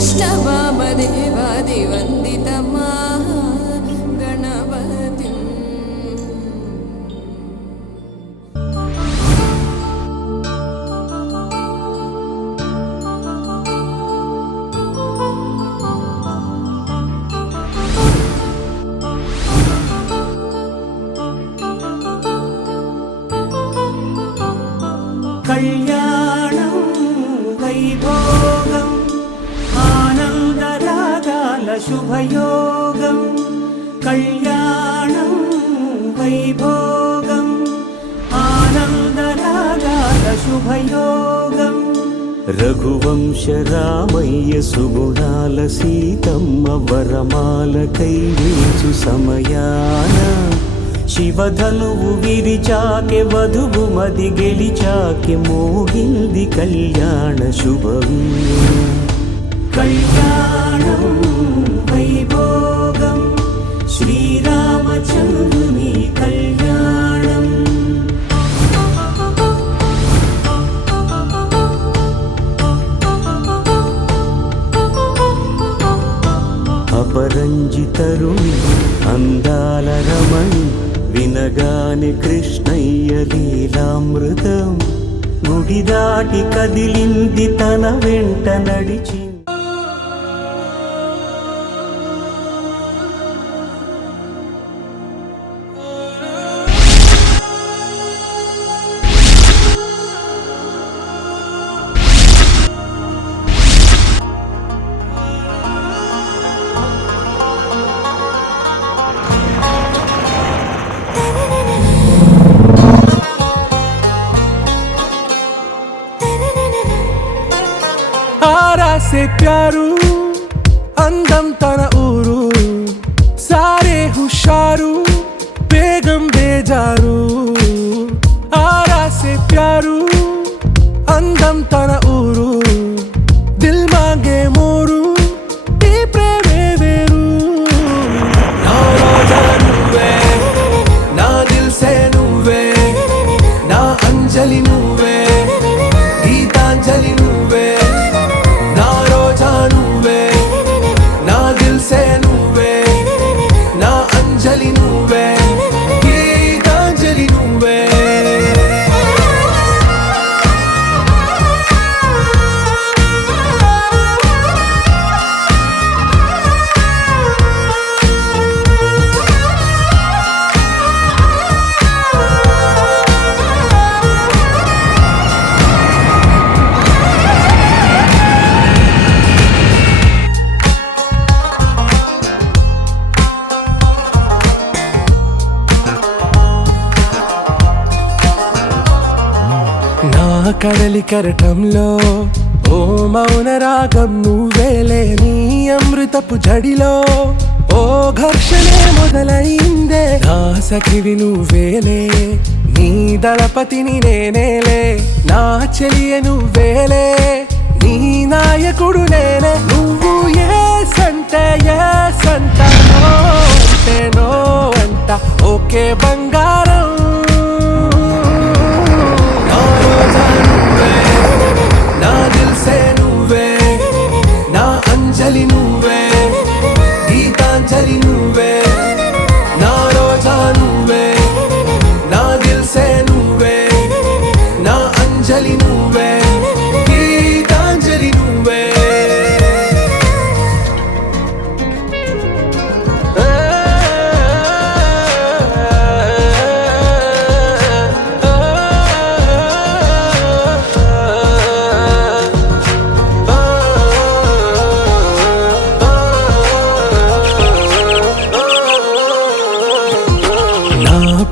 विष्णवामदेवादिवन्दितमा गणपतिम् కళ్యాణం వైభోగం ఆనందరాగాల శుభయోగం కళ్యాణం వైభోగం ఆనందరాగాల శుభయోగం రఘువంశ రామయ్య సుగుణాల సీతమ్మ వరమాల కైవేచు సమయాన శివధనువు విరిచాకె వధువు మది గెలిచాకె మోగింది కళ్యాణ శుభవీణ కళ్యాణం వైభోగం శ్రీరామచంద్రుని కళ్యాణం అపరంజితరుని అందాల రమణి వినగాని కృష్ణయ్య లీలామృతం గుడి దాటి కదిలింది తన వెంట నడిచి से प्यारू अंदम तन ऊरू सारे हुशारू बेगम बेजारू आरा से प्यारू अंदम तन ऊरू दिल मांगे मोरू ఈ ప్రేమే వేరు నా రాజా నువ్వే నా దిల్ సే నువ్వే నా అంజలి నువ్వే గీతాంజలి నువ్వే కడలి కరటంలో ఓ మౌన రాగం నువ్వేలే నీ అమృతపు జడిలో ఓ ఘర్షణే మొదలైందే నా సఖివి నువ్వేలే నీ దళపతిని నేనేలే నా చెలియ నువ్వేలే నీ నాయకుడు నేనే నువ్వు ఏ సంటే నో అంటే నో అంట ఓకే బంగారం అంజలి నువ్వే గీతాంజలి నువ్వే నా రోజా నువ్వే నా దిల్ సే నువ్వే నా అంజలి నువ్వే గీతాంజలి నువ్వే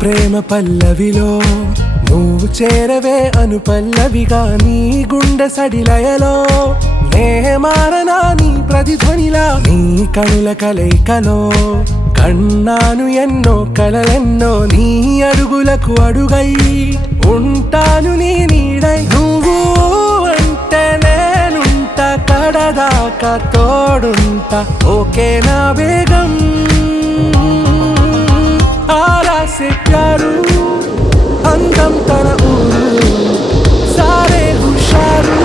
ప్రేమ పల్లవిలో నువ్వు చేరవే అను పల్లవిగా నీ గుండె సడిలయలో నే మారనా నీ ప్రతిధ్వనిలా నీ కనుల కలయికలో కన్నాను ఎన్నో కలలెన్నో నీ అడుగులకు అడుగై ఉంటాను నీ నీడై నువ్వు అంటే నేనుంట కడదాకా తోడుంటా ఓకే నా బేగం आरा से प्यारू अंदम तन ऊरू सारे हुशारू